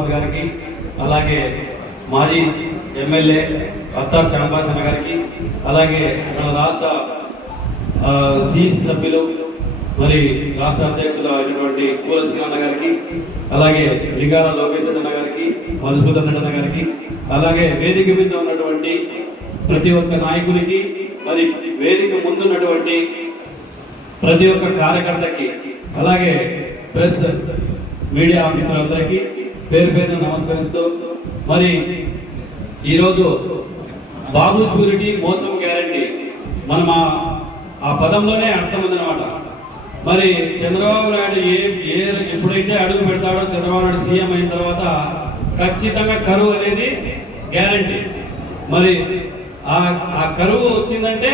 సమన్వయకర్త గారికి అలాగే మాజీ ఎమ్మెల్యే అత్తార్ చాంబాసన గారికి అలాగే మన రాష్ట్ర సిఇసి సభ్యులు మరి రాష్ట్ర అధ్యక్షులు అయినటువంటి కూల శ్రీరన్న గారికి అలాగే లింగాల లోకేష్ అన్న గారికి మధుసూదన్ రెడ్డి అన్న గారికి అలాగే వేదిక మీద ఉన్నటువంటి ప్రతి ఒక్క నాయకునికి మరి వేదిక ముందున్నటువంటి ప్రతి ఒక్క కార్యకర్తకి అలాగే ప్రెస్ మీడియా మిత్రులందరికీ పేరు పేరున నమస్కరిస్తూ మరి ఈరోజు బాబు షూరిటీ మోసం గ్యారంటీ. మనం ఆ- ఆ పదంలోనే అర్థం ఉందన్నమాట. మరి చంద్రబాబు నాయుడు ఏ ఏ ఎప్పుడైతే అడుగు పెడతాడో చంద్రబాబు నాయుడు సీఎం అయిన తర్వాత ఖచ్చితంగా కరువు అనేది గ్యారంటీ. మరి ఆ ఆ కరువు వచ్చిందంటే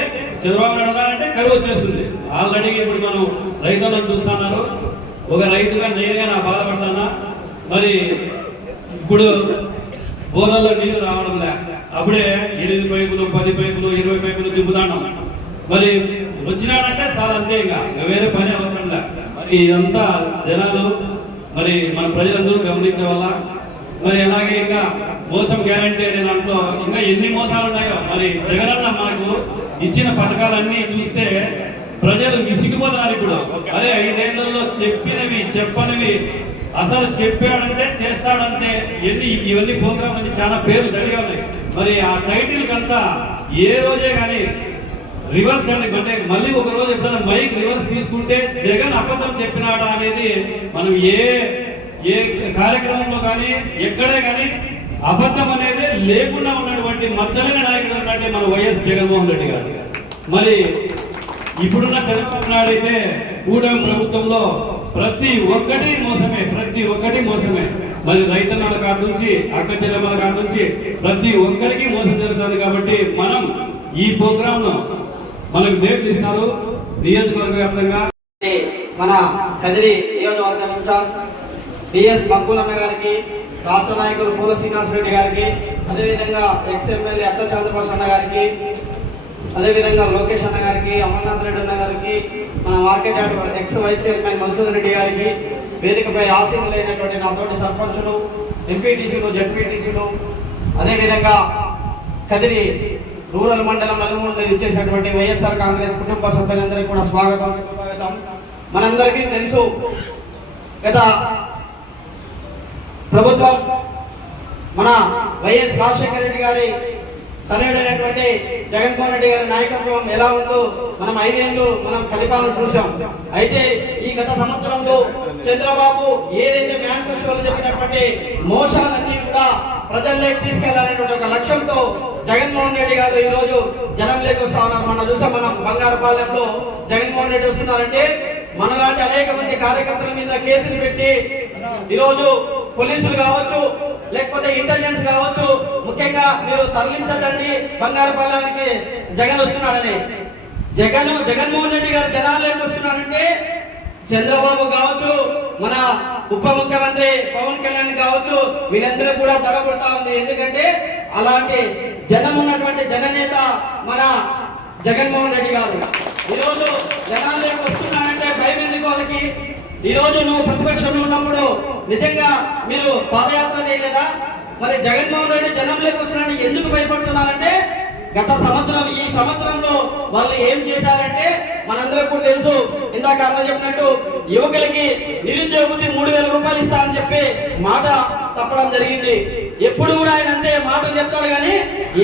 చంద్రబాబు నాయుడు ఉన్నారంటే కరువు వచ్చేస్తుంది. ఆల్రెడీ ఇప్పుడు మనం రైతులను చూస్తున్నారు. ఒక రైతుగా నేనుగా నా బాధపడతానా? మరి ఇప్పుడు బోర్లలో నీళ్ళు రావడం లే. అప్పుడే ఎనిమిది పైపులు పది పైపులు ఇరవై పైపులు దింపుతాండం మరి వచ్చినాడంటే సార్ అంతే ఇంకా. వేరే పని అవసరం లే. మరి ఇదంతా జనాలు మరి మన ప్రజలందరూ గమనించే వల్ల మరి అలాగే ఇంకా మోసం గ్యారంటీ అనే దాంట్లో ఇంకా ఎన్ని మోసాలు ఉన్నాయో. మరి జగనన్న మనకు ఇచ్చిన పథకాలన్నీ చూస్తే ప్రజలు విసిగిపోతున్నారు ఇప్పుడు. అరే ఐదేళ్ళలో చెప్పినవి చెప్పనివి అసలు చెప్పాడంటే చేస్తాడంతే ఎన్ని ఇవన్నీ ప్రోగ్రామ్ చాలా పేర్లు దండిగా ఉన్నాయి. మరి ఆ టైటిల్ కంతా ఏ రోజే కానీ రివర్స్ కానీ అంటే మళ్ళీ ఒక రోజు ఎప్పుడైనా మైక్ రివర్స్ తీసుకుంటే జగన్ అబద్ధం చెప్పినాడా అనేది మనం ఏ ఏ కార్యక్రమంలో కానీ ఎక్కడే కానీ అబద్ధం అనేది లేకుండా ఉన్నటువంటి మచ్చలేని నాయకుడు అంటే మన వైఎస్ జగన్మోహన్ రెడ్డి గారు. మరి ఇప్పుడున్న చంద్రబాబు నాయుడు అయితే కూటమి ప్రభుత్వంలో ప్రతి ఒక్కటి మోసమే ప్రతి ఒక్కటి మోసమే. మరి రైతన్నల కాడ నుంచి అక్క చెల్లెమ్మల కాడ నుంచి ప్రతి ఒక్కరికి మోసం జరుగుతుంది కాబట్టి మనం ఈ ప్రోగ్రామ్లో మనకు డేట్లు ఇస్తారు. నియోజకవర్గ వ్యాప్తంగా మన కదిరి నియోజకవర్గం ఇన్ఛార్జ్ డిఎస్ మక్కులన్న గారికి రాష్ట్ర నాయకులు పూల శ్రీనివాస రెడ్డి గారికి అదేవిధంగా ఎక్స్ ఎమ్మెల్యే అత్త చంద్రబాబు అన్న గారికి అదేవిధంగా లోకేష్ అన్న గారికి అమర్నాథ్ రెడ్డి అన్న గారికి మన market yard ex vice chairman Madhusudan Reddy గారికి వేదికపై ఆసీనులైనటువంటి నాతోటి సర్పంచులు ఎంపీటీసీలు జడ్పీటీసీలు అదేవిధంగా కదిరి రూరల్ మండలం నలుగురు ఇచ్చేసినటువంటి వైఎస్ఆర్ కాంగ్రెస్ కుటుంబ సభ్యులందరికీ కూడా స్వాగతం స్వాగతం మనందరికీ తెలుసు గత ప్రభుత్వం మన వైఎస్ రాజశేఖర రెడ్డి గారి తనయుడైనటువంటి జగన్మోహన్ రెడ్డి గారి నాయకత్వం ఎలా ఉందో మనం ఐదేళ్ళు మనం ఫలితాలను చూసాం అయితే ఈ గత సంవత్సరంలో చంద్రబాబు ఏదైతే మేనిఫెస్టోలో చెప్పినటువంటి మోసాలన్నీ కూడా ప్రజల్లోకి తీసుకెళ్ళాలనేటువంటి ఒక లక్ష్యంతో జగన్మోహన్ రెడ్డి గారు ఈ రోజు జనంలోకి వస్తా ఉన్నారు. మనం చూసాం మనం బంగారుపాలెంలో జగన్మోహన్ రెడ్డి వస్తున్నారంటే మనలాంటి అనేక మంది కార్యకర్తల మీద కేసులు పెట్టి ఈరోజు పోలీసులు కావచ్చు లేకపోతే ఇంటెలిజెన్స్ కావచ్చు ముఖ్యంగా మీరు తరలించదండి బంగారు బంగారుపాలెంకి జగన్ వస్తున్నాడని. జగన్ జగన్మోహన్ రెడ్డి గారు జనాల్లోకి వస్తున్నారంటే చంద్రబాబు కావచ్చు మన ఉప ముఖ్యమంత్రి పవన్ కళ్యాణ్ కావచ్చు వీళ్ళందరూ కూడా తడబడుతా ఉంది. ఎందుకంటే అలాంటి జనం ఉన్నటువంటి జననేత మన జగన్మోహన్ రెడ్డి గారు. ఈరోజు జనాల్లోకి వస్తున్నారంటే భయం ఎందుకు వాళ్ళకి? ఈ నువ్వు ప్రతిపక్షంలో ఉన్నప్పుడు నిజంగా మీరు పాదయాత్ర చేయలేదా? మరి జగన్మోహన్ రెడ్డి జనంలోకి వస్తున్నారని ఎందుకు భయపడుతున్నారంటే గత సంవత్సరం ఈ సంవత్సరంలో వాళ్ళు ఏం చేశారంటే మనందరికి కూడా తెలుసు ఇందాక అన్న చెప్పినట్టు యువకులకి నిరుద్యోగతి మూడు వేల రూపాయలు ఇస్తానని చెప్పి మాట తప్పడం జరిగింది. ఎప్పుడు కూడా ఆయన అంతే మాటలు చెప్తాడు కానీ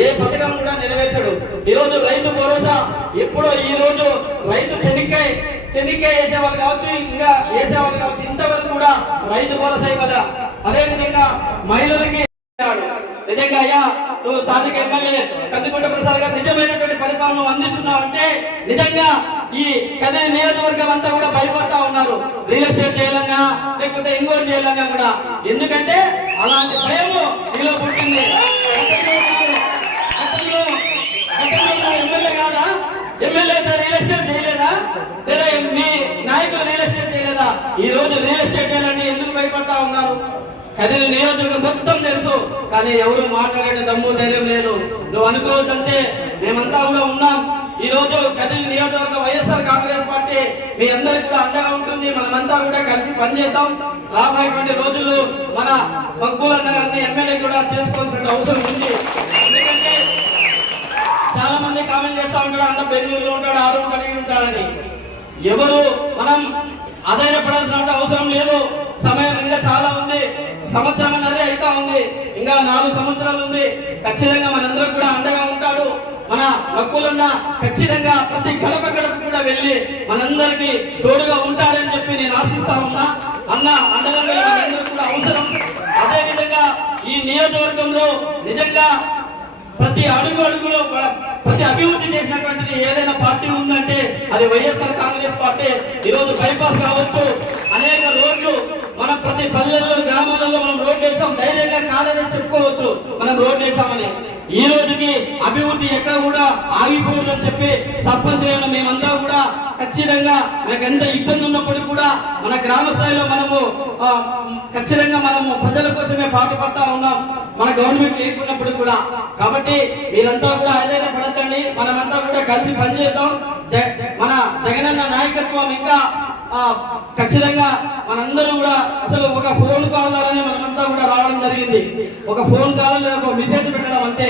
ఏ పథకం కూడా నెరవేర్చడు. ఈరోజు రైతు భరోసా ఎప్పుడో ఈ రోజు రైతు చెనిక్కాయ చెనిక్కాయ వేసేవాళ్ళు కావచ్చు ఇంకా వేసేవాళ్ళు కావచ్చు ఇంతవరకు కూడా రైతు భరోసా ఇవ్వాల? అదే విధంగా మహిళలకి నిజంగా అయ్యా నువ్వు స్థానిక ఎమ్మెల్యే కందుకుంట ప్రసాద్ గారు నిజమైనటువంటి పరిపాలన అందిస్తున్నావు అంటే నిజంగా ఈ కదిరి నియోజకవర్గం అంతా కూడా భయపడతా ఉన్నారు. రియల్ ఎస్టేట్ చేయాలన్నా లేకపోతే ఇంకోటి చేయాలన్నా కూడా. ఎందుకంటే అలాంటి భయము నీలో పుట్టింది. గతంలో గతంలో నువ్వు ఎమ్మెల్యే కాదా? ఎమ్మెల్యే రియల్ ఎస్టేట్ చేయలేదా లేదా మీ నాయకులు రియల్ ఎస్టేట్ చేయలేదా ఈ రోజు రియల్ ఎస్టేట్ చేయాలని ఎందుకు భయపడతా ఉన్నారు? కదిలి నియోజకవర్గం మొత్తం తెలుసు కానీ ఎవరు మాట్లాడే దమ్ము ధైర్యం లేదు. నువ్వు అనుకోవద్దంటే మేమంతా కూడా ఉన్నాం. ఈ రోజు కదిలి నియోజకవర్గ వైఎస్ఆర్ కాంగ్రెస్ పార్టీ మీ అందరికి కూడా అండగా ఉంటుంది. మనమంతా కూడా కలిసి పనిచేద్దాం. రాబోయేటువంటి రోజుల్లో మన మక్కుల నగర్ని గారిని ఎమ్మెల్యే కూడా చేసుకోవాల్సిన అవసరం ఉంది. ఎందుకంటే చాలా మంది కామెంట్ చేస్తా ఉంటాడు అన్న బెంగళూరులో ఉంటాడు ఆరు కలిగి ఉంటాడని. ఎవరు మనం ఆదాయపడాల్సిన అవసరం లేదు. సమయం ఇంకా చాలా ఉంది. సంవత్సరం అన్నదే అయితా ఉంది. ఇంకా నాలుగు సంవత్సరాలు ఉంది. ఖచ్చితంగా మనందరం కూడా అండగా ఉంటాడు. మన మక్కులన్న ఖచ్చితంగా ప్రతి గడప గడప కూడా వెళ్ళి మనందరికి తోడుగా ఉంటాడని చెప్పి నేను ఆశిస్తా ఉన్నా. అన్న అండగా మనందరూ కూడా అవసరం. అదేవిధంగా ఈ నియోజకవర్గంలో నిజంగా ప్రతి అడుగు అడుగులో ప్ర- ప్రతి అభివృద్ధి చేసినటువంటిది ఏదైనా పార్టీ ఉందంటే అది వైఎస్ఆర్ కాంగ్రెస్ పార్టీ. ఈరోజు బైపాస్ కావచ్చు. అనేక రోడ్లు మనం ప్రతి పల్లెల్లో గ్రామాలలో మనం రోడ్లు వేసాం. ధైర్యంగా కాదని చెప్పుకోవచ్చు. మనం రోడ్లు వేసామని. ఈ రోజుకి అభివృద్ధి ఎక్కడ కూడా ఆగిపోతుందని చెప్పి సర్పంచ్ మేమంతా కూడా ఖచ్చితంగా మనకు ఎంత ఇబ్బంది ఉన్నప్పటికీ కూడా మన గ్రామ స్థాయిలో మనము ఖచ్చితంగా మనము ప్రజల కోసమే పాటుపడతా ఉన్నాం. మన గవర్నమెంట్ లేకున్నప్పుడు కూడా. కాబట్టి మీరంతా కూడా ఏదైనా పడతండి మనమంతా కూడా కలిసి పనిచేద్దాం. జ- మన జగనన్న నాయకత్వం ఇంకా ఖచ్చితంగా మనందరూ కూడా అసలు ఒక ఫోన్ కాల్ ద్వారానే మనమంతా కూడా రావడం జరిగింది. ఒక ఫోన్ కాల్ లేదా ఒక మెసేజ్ పెట్టడం అంతే.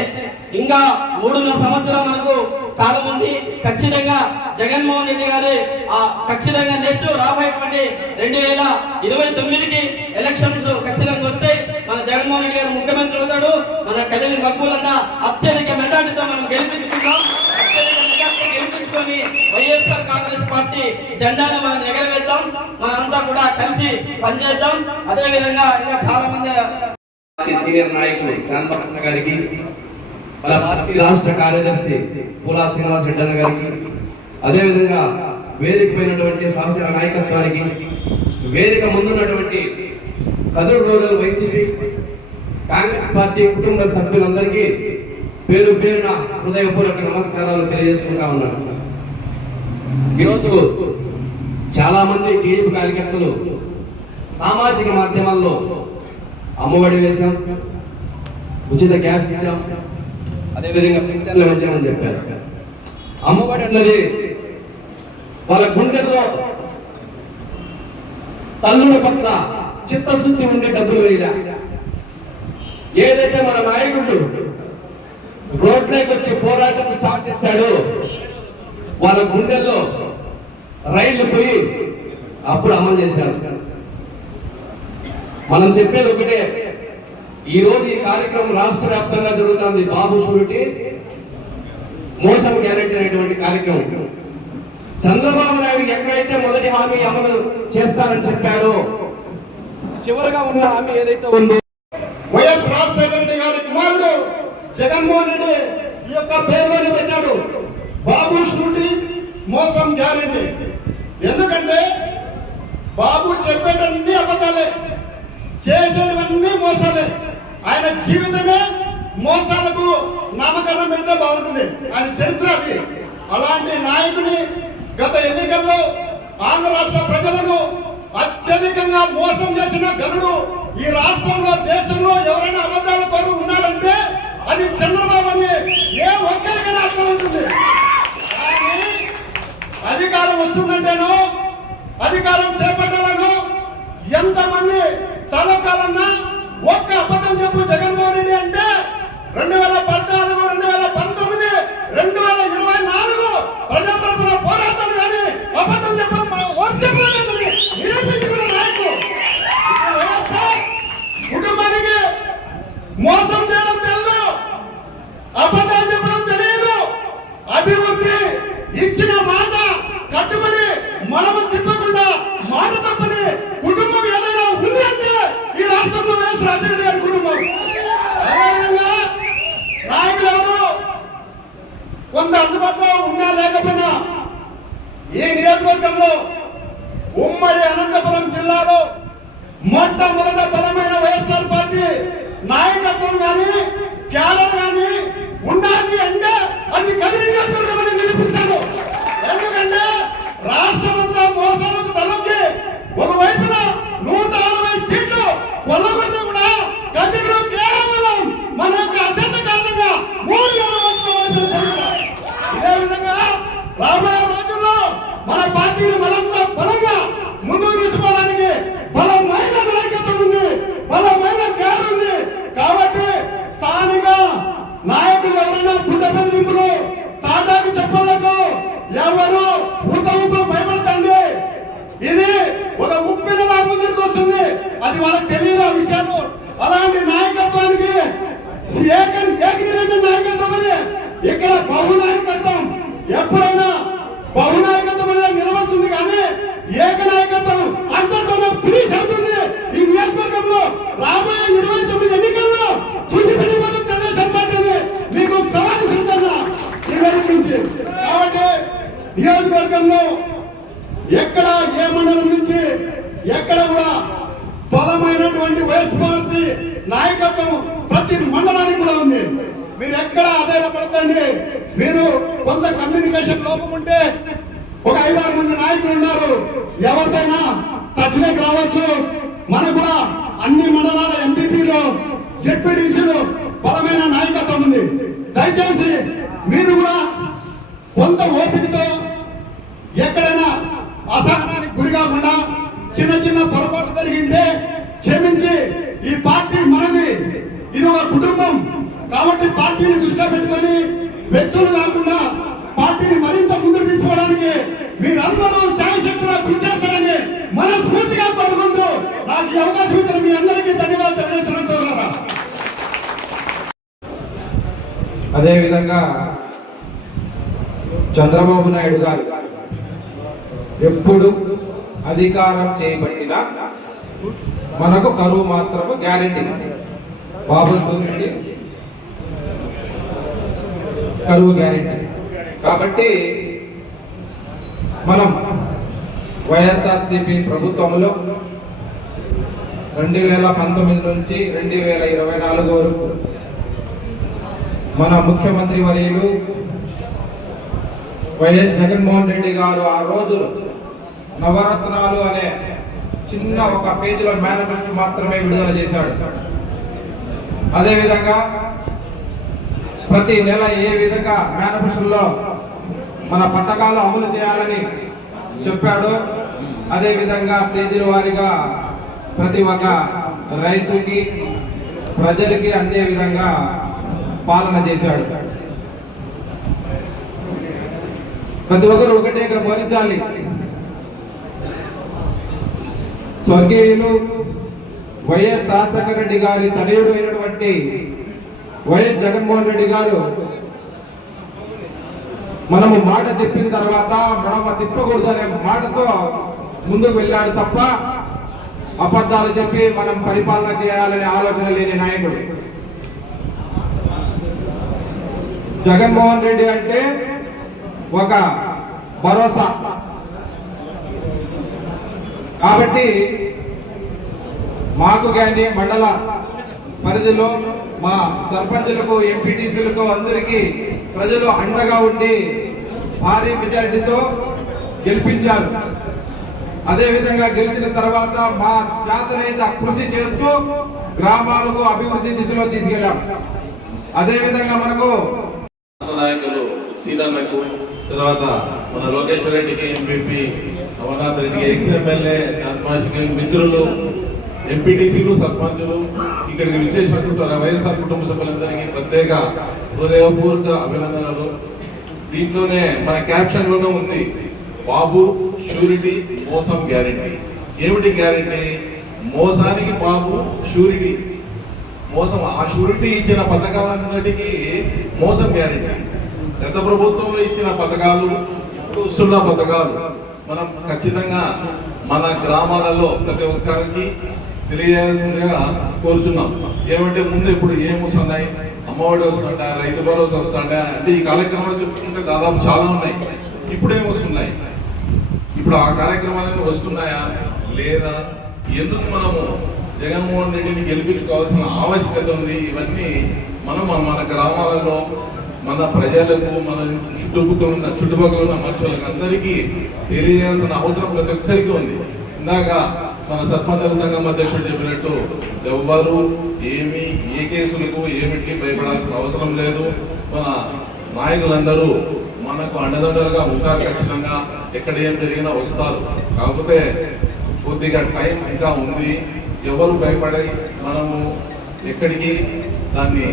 ఇంకా మూడున్నర సంవత్సరం మనకు కాలం ఉంది. ఖచ్చితంగా జగన్మోహన్ రెడ్డి గారి ఆ ఖచ్చితంగా నెక్స్ట్ రాబోయేటువంటి రెండు వేల ఇరవై తొమ్మిదికి ఎలక్షన్స్ ఖచ్చితంగా వస్తాయి. మన జగన్మోహన్ రెడ్డి గారు ముఖ్యమంత్రి అవుతాడు. మన కదిలి మక్కువలన్న అత్యధిక మెజార్టీతో మనం గెలిపించుకుందాం గెలిపించుకొని వైఎస్ఆర్ కాంగ్రెస్ పార్టీ జెండాను మనం ఎగరవేద్దాం. మనమంతా కూడా కలిసి పనిచేద్దాం. అదే విధంగా ఇంకా చాలా మంది సీనియర్ నాయకులు చాంద్రకృష్ణ గారికి మన పార్టీ రాష్ట్ర కార్యదర్శి పూలా శ్రీనివాస్ రెడ్డి అన్న గారికి అదేవిధంగా వేదిక పోయినటువంటి సహచర నాయకత్వానికి వేదిక ముందున్నటువంటి కదూరు రోజుల వైసీపీ కాంగ్రెస్ పార్టీ కుటుంబ సభ్యులందరికీ పేరు పేరున హృదయపూర్వక నమస్కారాలు తెలియజేసుకుంటా ఉన్నాను. ఈరోజు చాలా మంది టీడీపీ కార్యకర్తలు సామాజిక మాధ్యమాల్లో అమ్మఒడి వేశాం ఉచిత గ్యాస్ ఇచ్చాం అదేవిధంగా పింఛన్లు పెంచామని చెప్పారు. అమ్మఒడి అన్నది వాళ్ళ గుండెల్లో తల్లుల పట్ల చిత్తశుద్ధి ఉండే డబ్బులు వేయడా. ఏదైతే మన నాయకుడు రోడ్లోకి వచ్చి పోరాటం స్టార్ట్ చేశాడు. వాళ్ళ గుండెల్లో రైళ్ళు పోయి అప్పుడు అమలు చేశారు. మనం చెప్పేది ఒకటే ఈ రోజు ఈ కార్యక్రమం రాష్ట్ర వ్యాప్తంగా జరుగుతుంది. బాబు సూరిటి మోసం గ్యారెంటీ అనేటువంటి కార్యక్రమం. చంద్రబాబు నాయుడు ఎక్కడైతే మొదటి హామీ అమలు చేస్తారని చెప్పాడో చివరిగా ఉన్న హామీ ఏదైతే ఉందో వైఎస్ రాజశేఖర రెడ్డి గారి కుమారుడు జగన్మోహన్ రెడ్డి ఈ యొక్క పేరులోనే పెట్టాడు. బాబు షూటి మోసం గ్యారెంటీ. ఎందుకంటే బాబు చెప్పేటన్నీ అబద్ధాలే చేసేటివన్నీ మోసాలే. ఆయన జీవితమే మోసాలకు నామకరణం పెడితే బాగుంటుంది. ఆయన చరిత్ర అది. అలాంటి నాయకుని గత ఎన్నికల్లో ఆంధ్ర రాష్ట్ర ప్రజలను అత్యధికంగా మోసం చేసిన గనుడు ఈ రాష్ట్రంలో దేశంలో ఎవరైనా అబద్ధాల పరువు అది చంద్రబాబు అని ఏ ఒక్కరికైనా అర్థమవుతుంది కానీ అధికారం వచ్చిందంటేను అధికారం చేపట్టాలను ఎంతమంది తలకాలన్నా ఒక్క అబద్ధం చెప్పు జగన్మోహన్ రెడ్డి అంటే రెండు వేల పద్నాలుగు రెండు వేల పంతొమ్మిది రెండు నాయకత్వం ప్రతి మండలానికి కూడా ఉంది. మీరు ఎక్కడ ఆధారపడతండి మీరు కొంత కమ్యూనికేషన్ లోపం ఉంటే ఒక ఐదారు మంది నాయకులు ఉన్నారు. ఎవరికైనా టచ్ లేక రావచ్చు. మనకు కూడా అన్ని మండలాల ఎంపీపీలు జెడ్పీటీసీలు బలమైన నాయకత్వం ఉంది. దయచేసి మీరు కూడా కొంత ఓపికతో ఎక్కడైనా అసహనానికి గురి కాకుండా చిన్న చిన్న పొరపాటు జరిగింటే క్షమించి ఈ పార్టీ మనది ఇది ఒక కుటుంబం కాబట్టి పార్టీని దృష్టిలో పెట్టుకొని వ్యక్తులు కాకుండా పార్టీని మరింత ముందుకు తీసుకోవడానికి మీరందరూ ఛాయశక్తిగా కృషి చేస్తారని మనస్ఫూర్తిగా కోరుకుంటూ నాకు ఈ అవకాశం ఇచ్చిన మీ అందరికీ ధన్యవాదాలు తెలియజేస్తున్నాను సోదరులారా. అదేవిధంగా చంద్రబాబు నాయుడు గారు ఎప్పుడు అధికారం చేయబట్టిన మనకు కరువు మాత్రము గ్యారెంటీ. బాబు సూర్యుడి కరువు గ్యారెంటీ. కాబట్టి మనం వైఎస్ఆర్సిపి ప్రభుత్వంలో రెండు వేల పంతొమ్మిది నుంచి రెండు వేల ఇరవై నాలుగు వరకు మన ముఖ్యమంత్రి వర్యులు వైఎస్ జగన్మోహన్ రెడ్డి గారు ఆ రోజు నవరత్నాలు అనే చిన్న ఒక పేజీలో మేనిఫెస్టో మాత్రమే విడుదల చేశాడు. అదేవిధంగా ప్రతి నెల ఏ విధంగా మేనిఫెస్టోలో మన పథకాలు అమలు చేయాలని చెప్పాడు అదేవిధంగా తేదీల వారీగా ప్రతి ఒక్క రైతుకి ప్రజలకి అందే విధంగా పాలన చేశాడు. ప్రతి ఒక్కరు ఒకటే గమనించాలి స్వర్గీయులు వైఎస్ రాజశేఖర రెడ్డి గారి తనయుడు అయినటువంటి వైఎస్ జగన్మోహన్ రెడ్డి గారు మనము మాట చెప్పిన తర్వాత మనము తిప్పకూడదు అనే మాటతో ముందుకు వెళ్ళాడు తప్ప అబద్ధాలు చెప్పి మనం పరిపాలన చేయాలనే ఆలోచన లేని నాయకుడు. జగన్మోహన్ రెడ్డి అంటే ఒక భరోసా. కాబట్టి మాకు కానీ మండల పరిధిలో మా సర్పంచులకు ఎంపీటీసీలకు అందరికీ ప్రజలు అండగా ఉండి భారీ మెజారిటీతో గెలిపించారు. అదేవిధంగా గెలిచిన తర్వాత మా చేతనైతే కృషి చేస్తూ గ్రామాలకు అభివృద్ధి దిశలో తీసుకెళ్ళాం. అదేవిధంగా మనకు రాష్ట్ర నాయకులు సీనన్నకు తర్వాత మన లోకేశ్వర రెడ్డికి MPP Amarnath Reddy ex MLA చాంద్మాషికి మిత్రులు ఎంపీటీసీలు సర్పంచులు ఇక్కడికి విచ్చేసినటువంటి వైఎస్ఆర్ కుటుంబ సభ్యులందరికీ ప్రత్యేక హృదయపూర్వక అభినందనలు. దీంట్లోనే మన క్యాప్షన్లోనే ఉంది బాబు షూరిటీ మోసం గ్యారెంటీ. ఏమిటి గ్యారెంటీ? మోసానికి బాబు షూరిటీ. మోసం ఆ షూరిటీ ఇచ్చిన పథకాలన్నిటికీ మోసం గ్యారంటీ. గత ప్రభుత్వంలో ఇచ్చిన పథకాలు ఇప్పుడు వస్తున్న పథకాలు మనం ఖచ్చితంగా మన గ్రామాలలో ప్రతి ఒక్కరికి తెలియజేయాల్సిందిగా కోరుచున్నాం. ఏమంటే ముందు ఇప్పుడు ఏం వస్తున్నాయి? అమ్మఒడి వస్తుంటా రైతు భరోసా వస్తుంటా అంటే ఈ కార్యక్రమాలు చెప్పుకుంటే దాదాపు చాలా ఉన్నాయి. ఇప్పుడు వస్తున్నాయి. ఇప్పుడు ఆ కార్యక్రమాలన్నీ వస్తున్నాయా? లేదా? ఎందుకు మనము జగన్మోహన్ రెడ్డిని గెలిపించుకోవాల్సిన ఆవశ్యకత ఉంది? ఇవన్నీ మనం మన గ్రామాలలో మన ప్రజలకు మన చుట్టుపక్కల ఉన్న చుట్టుపక్కల ఉన్న మనుషులకు అందరికీ తెలియజేయాల్సిన అవసరం ప్రతి ఒక్కరికి ఉంది. ఇందాక మన సర్పంచ్ సంఘం అధ్యక్షుడు చెప్పినట్టు ఎవ్వరు ఏమి ఏ కేసులకు ఏమిటి భయపడాల్సిన అవసరం లేదు. మన నాయకులందరూ మనకు అండదండలుగా ఉంటారు ఖచ్చితంగా. ఎక్కడ ఏం జరిగినా వస్తారు. కాకపోతే కొద్దిగా టైం ఇంకా ఉంది. ఎవరు భయపడి మనము ఎక్కడికి దాన్ని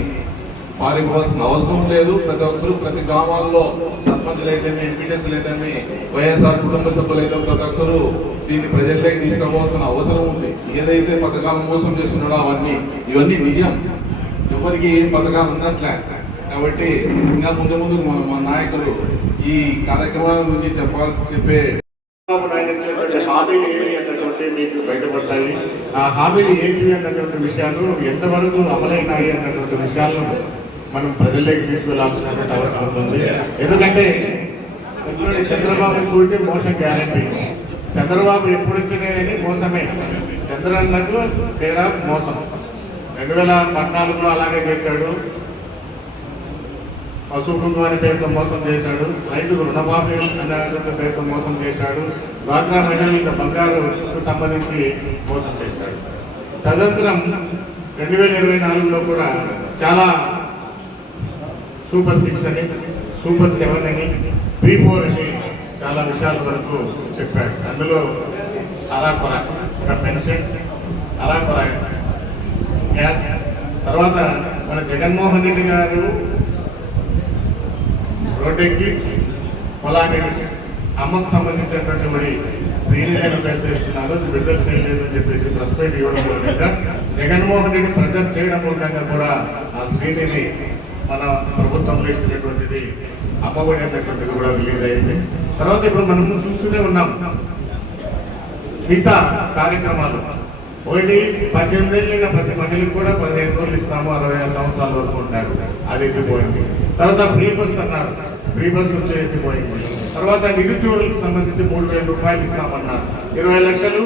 పారిపోవాల్సిన అవసరం లేదు. ప్రతి ఒక్కరు ప్రతి గ్రామాల్లో సర్పంచులు అయితేమి ఎంపీటీసీలు అయితేమి వైఎస్ఆర్ కుటుంబ సభ్యులు అయితే ప్రతి ఒక్కరు దీన్ని ప్రజల్లోకి తీసుకుపోవాల్సిన అవసరం ఉంది. ఏదైతే పథకాల మోసం చేస్తున్నాడో అవన్నీ ఇవన్నీ నిజం. ఎవరికి ఏం పథకాలు ఉన్నట్లే కాబట్టి ఇంకా ముందు ముందు మన మన నాయకులు ఈ కార్యక్రమాల గురించి చెప్పాల్సి చెప్పే హామీలు ఏమి అన్నటువంటి మీకు బయటపడతాయి. ఆ హామీలు ఏంటి అన్నటువంటి విషయాలు ఎంతవరకు అమలైనాయి అన్నటువంటి విషయాలను మనం ప్రజల్లోకి తీసుకెళ్ళాల్సినటువంటి అవసరం ఉంది. ఎందుకంటే కొంచెం చంద్రబాబు షూరిటీ మోసం గ్యారంటీ చంద్రబాబు ఎప్పుడు వచ్చినాయని మోసమే. చంద్రన్నకు పేరా మోసం. రెండు వేల పద్నాలుగులో అలాగే చేశాడు. పశుకుంభం అనే పేరుతో మోసం చేశాడు. రైతుకు రుణమాఫీ అనేటువంటి పేరుతో మోసం చేశాడు. డ్వాక్రా మహిళలకు బంగారుకు సంబంధించి మోసం చేశాడు. తదనంతరం రెండు వేల ఇరవై నాలుగులో కూడా చాలా సూపర్ సిక్స్ అని సూపర్ సెవెన్ అని ప్రీ ఫోర్ అని చాలా విషయాల వరకు చెప్పాడు అందులో అరాకొర ఒక పెన్షన్ అరాకొర గ్యాస్ తర్వాత మన జగన్మోహన్ రెడ్డి గారు రోడ్డెక్కి పొలాన్ని అమ్మకు సంబంధించినటువంటి మరి శ్రీనిధిని పెట్టేస్తున్నారు అది విడుదల చేయలేదు అని చెప్పేసి ప్రెస్ మీట్ ఇవ్వడం మూలంగా జగన్మోహన్ రెడ్డి ప్రజెంట్ చేయడం మూలంగా కూడా ఆ శ్రీనిధి మన ప్రభుత్వంలో ఇచ్చినటువంటిది అమ్మఒడి అనేటువంటిది కూడా రిలీజ్ అయింది. తర్వాత ఇప్పుడు మనము చూస్తూనే ఉన్నాం. మిగతా కార్యక్రమాలు. ఒకటి పద్దెనిమిది ఏళ్ళైన ప్రతి మహిళకు కూడా పదిహేను రోజులు ఇస్తాము అరవై ఐదు సంవత్సరాల వరకు ఉంటారు. అది ఎత్తిపోయింది. తర్వాత ఫ్రీ బస్ అన్నారు. ఫ్రీ బస్ వచ్చి ఎత్తిపోయింది. తర్వాత నిరుద్యోగులకు సంబంధించి మూడు వేల రూపాయలు ఇస్తామన్నారు. ఇరవై లక్షలు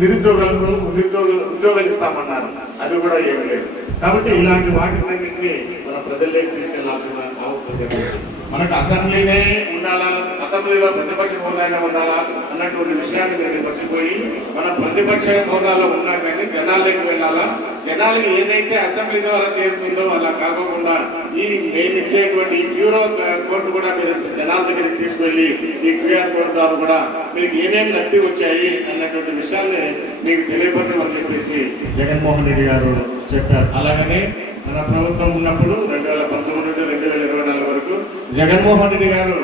నిరుద్యోగులకు నిరుద్యోగ ఉద్యోగాలు ఇస్తామన్నారు అది కూడా ఏమీ లేదు కాబట్టి ఇలాంటి వాటినన్నింటినీ మన ప్రజల్లోకి తీసుకెళ్ళాల్సిన అవసరం ఉంది. మనకు అసెంబ్లీనే ఉండాలా? అసెంబ్లీలో ప్రతిపక్ష హోదానే ఉండాలా? అన్నటువంటి విషయాన్ని నేను మర్చిపోయి మన ప్రతిపక్ష హోదాలో ఉన్నా కానీ జనాల్లోకి వెళ్ళాలా? జనాలకి ఏదైతే అసెంబ్లీ ద్వారా చేరుతుందో అలా కాకోకుండా ఈ మేము ఇచ్చేటువంటి ఈ బ్యూరో కోడ్ కూడా మీరు జనాల దగ్గరికి తీసుకెళ్ళి ఈ క్యూఆర్ కోడ్ ద్వారా కూడా మీకు ఏమేమి లబ్ధి వచ్చాయి అన్నటువంటి విషయాన్ని మీకు తెలియపరచమని చెప్పేసి జగన్మోహన్ రెడ్డి గారు చెప్పారు. అలాగనే మన ప్రభుత్వం ఉన్నప్పుడు రెండు జగన్మోహన్ రెడ్డి గారు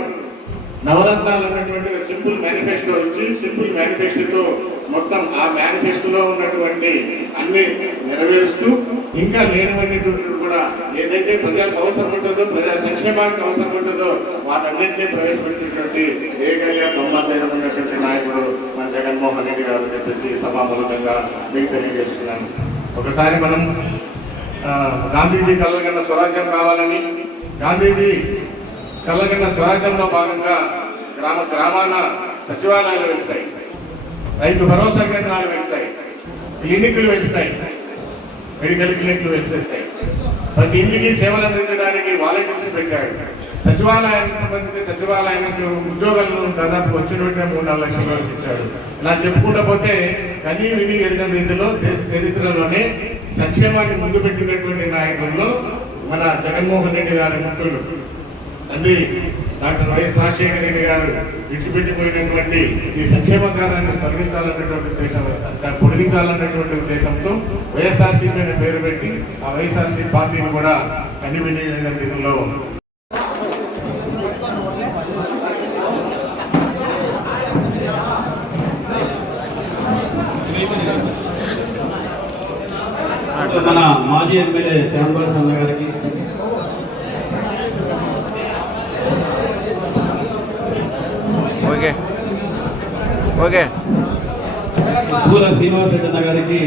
నవరత్నాలు అన్నటువంటి సింపుల్ మేనిఫెస్టో ఇచ్చి సింపుల్ మేనిఫెస్టోతో మొత్తం ఆ మేనిఫెస్టోలో ఉన్నటువంటి అన్ని నెరవేరుస్తూ ఇంకా లేనివన్నటువంటి కూడా ఏదైతే ప్రజలకు అవసరం ఉంటుందో ప్రజా సంక్షేమానికి అవసరం ఉంటుందో వాటన్నింటినీ ప్రవేశపెట్టినటువంటి ఏకైక దొమ్మతైన ఉన్నటువంటి నాయకుడు మన జగన్మోహన్ రెడ్డి గారు చెప్పేసి సభామూలకంగా మీకు తెలియజేస్తున్నాను. ఒకసారి మనం గాంధీజీ కలగన్న స్వరాజ్యం కావాలని గాంధీజీ కళ్ళగన్న స్వరాజ్యంలో భాగంగా గ్రామ గ్రామాన సచివాలయాలు వెలిసాయి. రైతు భరోసా కేంద్రాలు వెలిసాయి. క్లినిక్లు వెలిసాయి. మెడికల్ క్లినిక్లు వెలిసేసాయి. ప్రతి ఇంటికి సేవలు అందించడానికి వాలంటీర్స్ పెట్టాడు సచివాలయానికి సంబంధించి సచివాలయానికి ఉద్యోగాలను దాదాపు వచ్చిన మూడు నాలుగు లక్షల వరకు ఇచ్చాడు ఇలా చెప్పుకుంటూ పోతే కనీ విని ఎరిగిన రీతిలో దేశ చరిత్రలోనే సంక్షేమాన్ని ముందు పెట్టినటువంటి నాయకుల్లో మన జగన్మోహన్ రెడ్డి గారి ముఖ్యులు తండ్రి డాక్టర్ వైఎస్ రాజశేఖర రెడ్డి గారు విడిచిపెట్టిపోయినటువంటి ఈ సంక్షేమ కార్యాన్ని తొలగించాలన్నటువంటి ఉద్దేశం పొడిగించాలన్నటువంటి ఉద్దేశంతో వైఎస్ఆర్సీపీ అనే పేరు పెట్టి ఆ వైఎస్ఆర్సీ పార్టీని కూడా కన్ని వినియోగ నిధుల్లో మన మాజీ ఎమ్మెల్యే శ్యామబాస్ సంఘ గారికి ఓకే ఓకే. పూల గారికి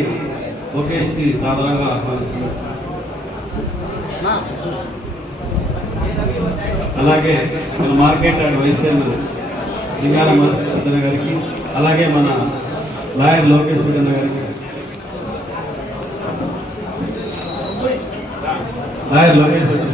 ఇచ్చి సాధారణంగా అలాగే మన మార్కెట్ అండ్ వైసెల్ లింగాల పెద్దన గారికి అలాగే మన లాయర్ లోకేష్ పెద్దన్న గారికి. లాయర్ లోకేష్ ఓకే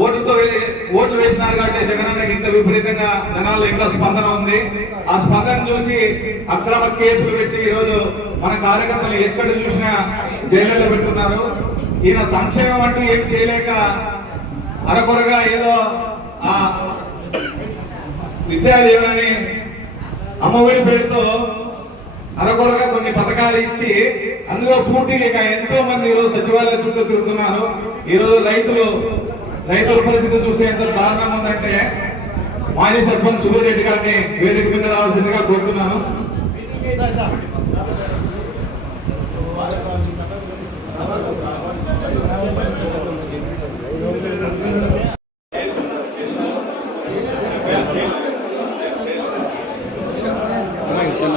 ఓట్లతో వెళ్ళి ఓట్లు వేసినారు కాబట్టి జగనన్నకి ఇంత విపరీతంగా జనాల్లో ఇంకా స్పందన ఉంది. ఆ స్పందన చూసి అక్రమ కేసులు పెట్టి ఈ రోజు మన కార్యకర్తలు ఎక్కడ చూసినా జైళ్ళలో పెట్టున్నారు ఈయన సంక్షేమం అంటూ ఏం చేయలేక అరకొరగా ఏదో ఆ విద్యాదేవులని అమ్మఒడి పేరుతో అరకొరగా కొన్ని పథకాలు ఇచ్చి అందులో పూర్తి లేక ఎంతో మంది ఈరోజు సచివాలయ చుట్టూ తిరుగుతున్నారు. ఈరోజు రైతులు రైతుల పరిస్థితి చూస్తే ఎంత దారుణంగా ఉందంటే మాజీ సర్పంచ్ సుధీర్ రెడ్డి గారిని వేదిక మీద రావాల్సిందిగా కోరుతున్నాను Thank you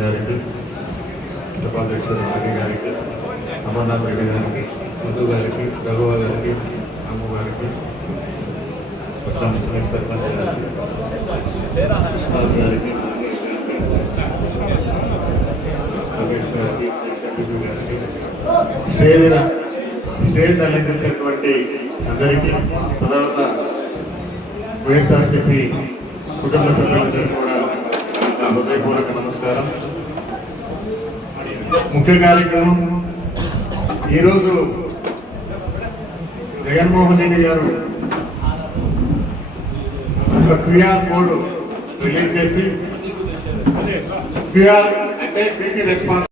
గారికి సభాధ్యక్షుడు నాగి గారికి అమర్నాథ్ రెడ్డి గారికి మధు గారికి రఘువ గారికి అమ్మ గారికి సర్పంచ్ గారికి ఉస్తాద్ గారికి నాగేష్ గారికి రమేష్ గారికి ఎక్స్ ఎంపీ అలంకరించినటువంటి అందరికీ తర్వాత వైఎస్ఆర్సీపీ కుటుంబ సభ్యులందరికీ కూడా నా హృదయపూర్వక నమస్కారం. ముఖ్య కార్యక్రమం ఈరోజు జగన్మోహన్ రెడ్డి గారు ఒక క్యూఆర్ కోడ్ రిలీజ్ చేసి క్యూఆర్ అంటే క్విక్ రెస్పాన్స్